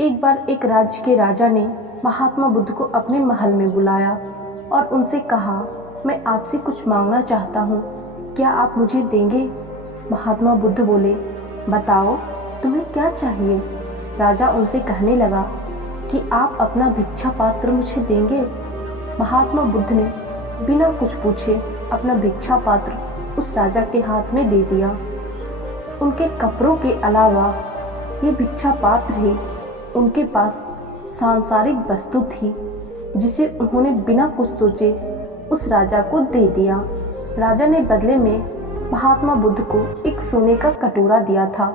एक बार एक राज्य के राजा ने महात्मा बुद्ध को अपने महल में बुलाया और उनसे कहा, मैं आपसे कुछ मांगना चाहता हूँ, क्या आप मुझे देंगे? महात्मा बुद्ध बोले, बताओ तुम्हें क्या चाहिए? राजा उनसे कहने लगा कि आप अपना भिक्षा पात्र मुझे देंगे? महात्मा बुद्ध ने बिना कुछ पूछे अपना भिक्षा पात्र उस राजा के हाथ में दे दिया। उनके कपड़ों के अलावा ये भिक्षा पात्र ही उनके पास सांसारिक वस्तु थी, जिसे उन्होंने बिना कुछ सोचे उस राजा को दे दिया। राजा ने बदले में महात्मा बुद्ध को एक सोने का कटोरा दिया था,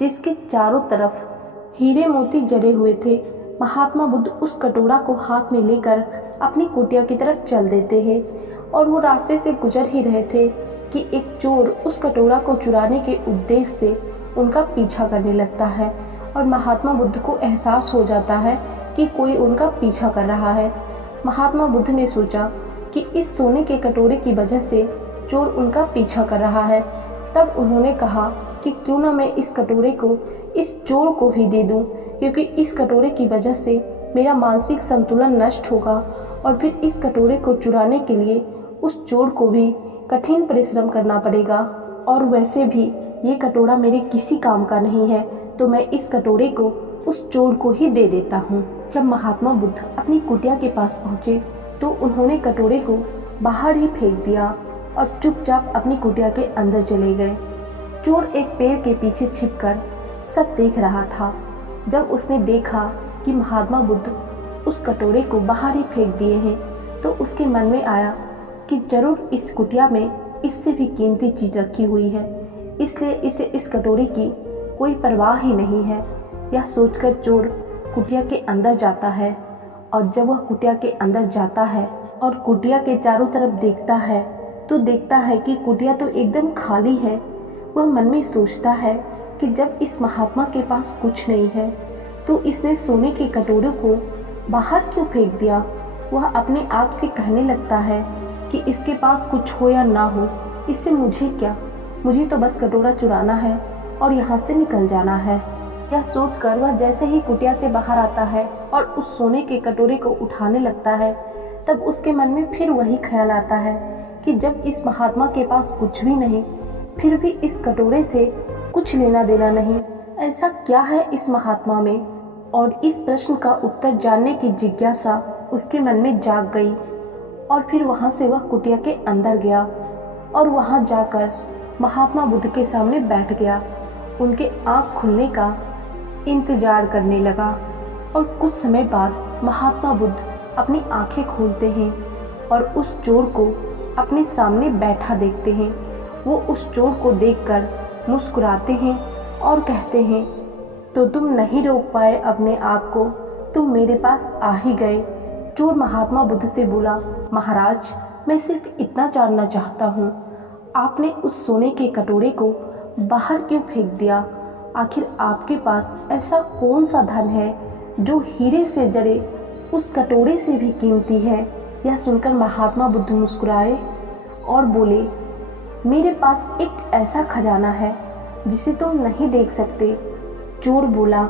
जिसके चारों तरफ हीरे मोती जड़े हुए थे। महात्मा बुद्ध उस कटोरा को हाथ में लेकर अपनी कुटिया की तरफ चल देते हैं और वो रास्ते से गुजर ही रहे थे कि एक चोर उस कटोरा को चुराने के उद्देश्य से उनका पीछा करने लगता है और महात्मा बुद्ध को एहसास हो जाता है कि कोई उनका पीछा कर रहा है। महात्मा बुद्ध ने सोचा कि इस सोने के कटोरे की वजह से चोर उनका पीछा कर रहा है। तब उन्होंने कहा कि क्यों ना मैं इस कटोरे को इस चोर को ही दे दूं, क्योंकि इस कटोरे की वजह से मेरा मानसिक संतुलन नष्ट होगा और फिर इस कटोरे को चुराने के लिए उस चोर को भी कठिन परिश्रम करना पड़ेगा, और वैसे भी ये कटोरा मेरे किसी काम का नहीं है, तो मैं इस कटोरे को उस चोर को ही दे देता हूँ। जब महात्मा बुद्ध अपनी कुटिया के पास पहुँचे तो उन्होंने कटोरे को बाहर ही फेंक दिया और चुपचाप अपनी कुटिया के अंदर चले गए। चोर एक पेड़ के पीछे छिपकर सब देख रहा था। जब उसने देखा कि महात्मा बुद्ध उस कटोरे को बाहर ही फेंक दिए हैं, तो उसके मन में आया कि जरूर इस कुटिया में इससे भी कीमती चीज रखी हुई है, इसलिए इसे इस कटोरे की कोई परवाह ही नहीं है। यह सोचकर चोर कुटिया के अंदर जाता है, और जब वह कुटिया के अंदर जाता है और कुटिया के चारों तरफ देखता है तो देखता है कि कुटिया तो एकदम खाली है। वह मन में सोचता है कि जब इस महात्मा के पास कुछ नहीं है तो इसने सोने के कटोरे को बाहर क्यों फेंक दिया। वह अपने आप से कहने लगता है कि इसके पास कुछ हो या ना हो, इससे मुझे क्या, मुझे तो बस कटोरा चुराना है और यहाँ से निकल जाना है। यह सोचकर वह जैसे ही कुटिया से बाहर आता है और उस सोने के कटोरे को उठाने लगता है, तब उसके मन में फिर वही ख्याल आता है कि जब इस महात्मा के पास कुछ भी नहीं, फिर भी इस कटोरे से कुछ लेना देना नहीं, ऐसा क्या है इस महात्मा में। और इस प्रश्न का उत्तर जानने की जिज्ञासा उसके मन में जाग गई, और फिर वहाँ से वह कुटिया के अंदर गया और वहाँ जाकर महात्मा बुद्ध के सामने बैठ गया। उनके आँख खुलने का इंतजार करने लगा, और कुछ समय बाद महात्मा बुद्ध अपनी आंखें खोलते हैं और उस चोर को अपने सामने बैठा देखते हैं। वो उस चोर को देखकर मुस्कुराते हैं और कहते हैं, तो तुम नहीं रोक पाए अपने आप को, तुम मेरे पास आ ही गए। चोर महात्मा बुद्ध से बोला, महाराज, मैं सिर्फ इतना जानना चाहता हूँ, आपने उस सोने के कटोरे को बाहर क्यों फेंक दिया? आखिर आपके पास ऐसा कौन सा धन है जो हीरे से जड़े उस कटोरे से भी कीमती है? यह सुनकर महात्मा बुद्ध मुस्कुराए और बोले, मेरे पास एक ऐसा खजाना है जिसे तुम नहीं देख सकते। चोर बोला,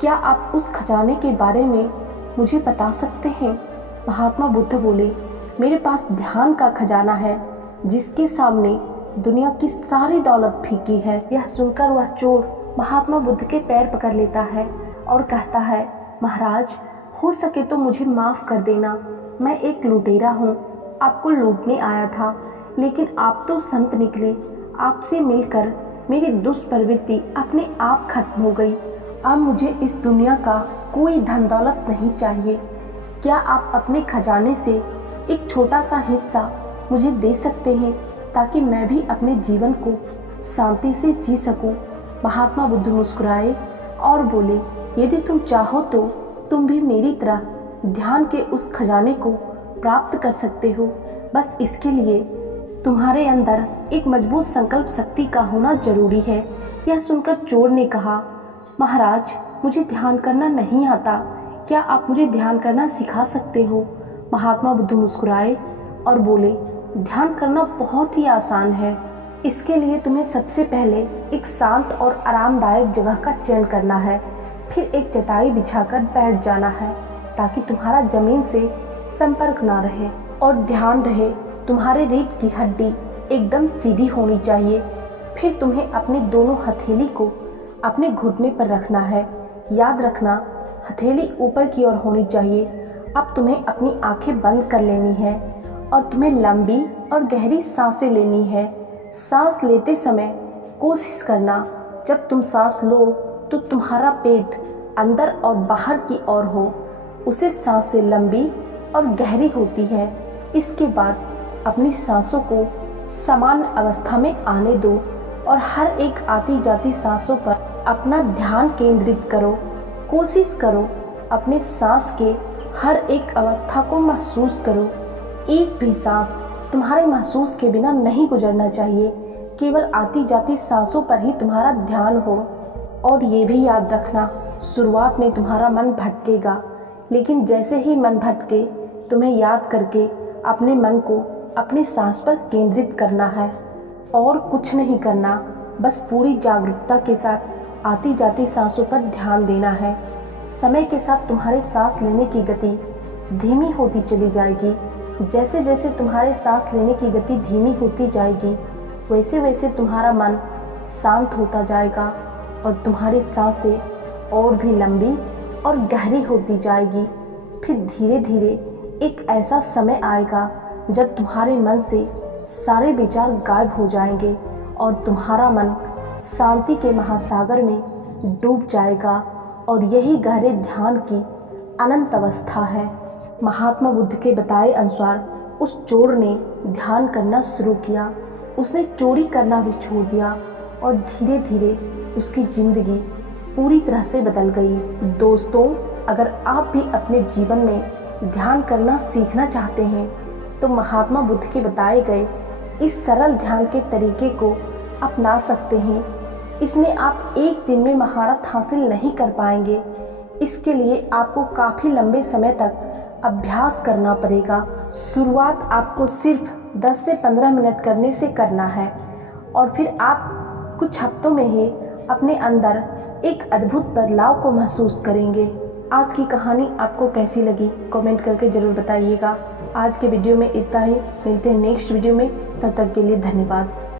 क्या आप उस खजाने के बारे में मुझे बता सकते हैं? महात्मा बुद्ध बोले, मेरे पास ध्यान का खजाना है, जिसके सामने दुनिया की सारी दौलत फीकी है। यह सुनकर वह चोर महात्मा बुद्ध के पैर पकड़ लेता है और कहता है, महाराज, हो सके तो मुझे माफ़ कर देना, मैं एक लुटेरा हूँ, आपको लूटने आया था, लेकिन आप तो संत निकले। आपसे मिलकर मेरी दुष्प्रवृत्ति अपने आप खत्म हो गई। अब मुझे इस दुनिया का कोई धन दौलत नहीं चाहिए। क्या आप अपने खजाने से एक छोटा सा हिस्सा मुझे दे सकते हैं, ताकि मैं भी अपने जीवन को शांति से जी सकूं? महात्मा बुद्ध मुस्कुराए और बोले, यदि तुम चाहो तो तुम भी मेरी तरह ध्यान के उस खजाने को प्राप्त कर सकते हो। बस इसके लिए तुम्हारे अंदर एक मजबूत संकल्प शक्ति का होना जरूरी है। यह सुनकर चोर ने कहा, महाराज, मुझे ध्यान करना नहीं आता, क्या आप मुझे ध्यान करना सिखा सकते हो? महात्मा बुद्ध मुस्कुराए और बोले, ध्यान करना बहुत ही आसान है। इसके लिए तुम्हें सबसे पहले एक शांत और आरामदायक जगह का चयन करना है। फिर एक चटाई बिछाकर बैठ जाना है ताकि तुम्हारा जमीन से संपर्क ना रहे। और ध्यान रहे तुम्हारे रीढ़ की हड्डी एकदम सीधी होनी चाहिए। फिर तुम्हें अपनी दोनों हथेली को अपने घुटने पर रखना है। याद रखना हथेली ऊपर की ओर होनी चाहिए। अब तुम्हें अपनी आंखें बंद कर लेनी है और तुम्हें लंबी और गहरी सांसें लेनी है। सांस लेते समय कोशिश करना जब तुम सांस लो तो तुम्हारा पेट अंदर और बाहर की ओर हो। उसे सांसें लंबी और गहरी होती है। इसके बाद अपनी सांसों को समान अवस्था में आने दो और हर एक आती जाती सांसों पर अपना ध्यान केंद्रित करो। कोशिश करो अपने सांस के हर एक अवस्था को महसूस करो। एक भी सांस तुम्हारे महसूस के बिना नहीं गुजरना चाहिए। केवल आती जाती सांसों पर ही तुम्हारा ध्यान हो। और ये भी याद रखना, शुरुआत में तुम्हारा मन भटकेगा, लेकिन जैसे ही मन भटके तुम्हें याद करके अपने मन को अपनी सांस पर केंद्रित करना है और कुछ नहीं करना। बस पूरी जागरूकता के साथ आती जाती सांसों पर ध्यान देना है। समय के साथ तुम्हारे सांस लेने की गति धीमी होती चली जाएगी। जैसे जैसे तुम्हारे सांस लेने की गति धीमी होती जाएगी वैसे वैसे तुम्हारा मन शांत होता जाएगा और तुम्हारी सांसें और भी लंबी और गहरी होती जाएगी। फिर धीरे धीरे एक ऐसा समय आएगा जब तुम्हारे मन से सारे विचार गायब हो जाएंगे और तुम्हारा मन शांति के महासागर में डूब जाएगा। और यही गहरे ध्यान की अनंत अवस्था है। महात्मा बुद्ध के बताए अनुसार उस चोर ने ध्यान करना शुरू किया। उसने चोरी करना भी छोड़ दिया और धीरे धीरे उसकी जिंदगी पूरी तरह से बदल गई। दोस्तों, अगर आप भी अपने जीवन में ध्यान करना सीखना चाहते हैं तो महात्मा बुद्ध के बताए गए इस सरल ध्यान के तरीके को अपना सकते हैं। इसमें आप एक दिन में महारत हासिल नहीं कर पाएंगे। इसके लिए आपको काफ़ी लंबे समय तक अभ्यास करना पड़ेगा। शुरुआत आपको सिर्फ 10 से 15 मिनट करने से करना है और फिर आप कुछ हफ्तों में ही अपने अंदर एक अद्भुत बदलाव को महसूस करेंगे। आज की कहानी आपको कैसी लगी कमेंट करके ज़रूर बताइएगा। आज के वीडियो में इतना ही। मिलते हैं नेक्स्ट वीडियो में। तब तक के लिए धन्यवाद।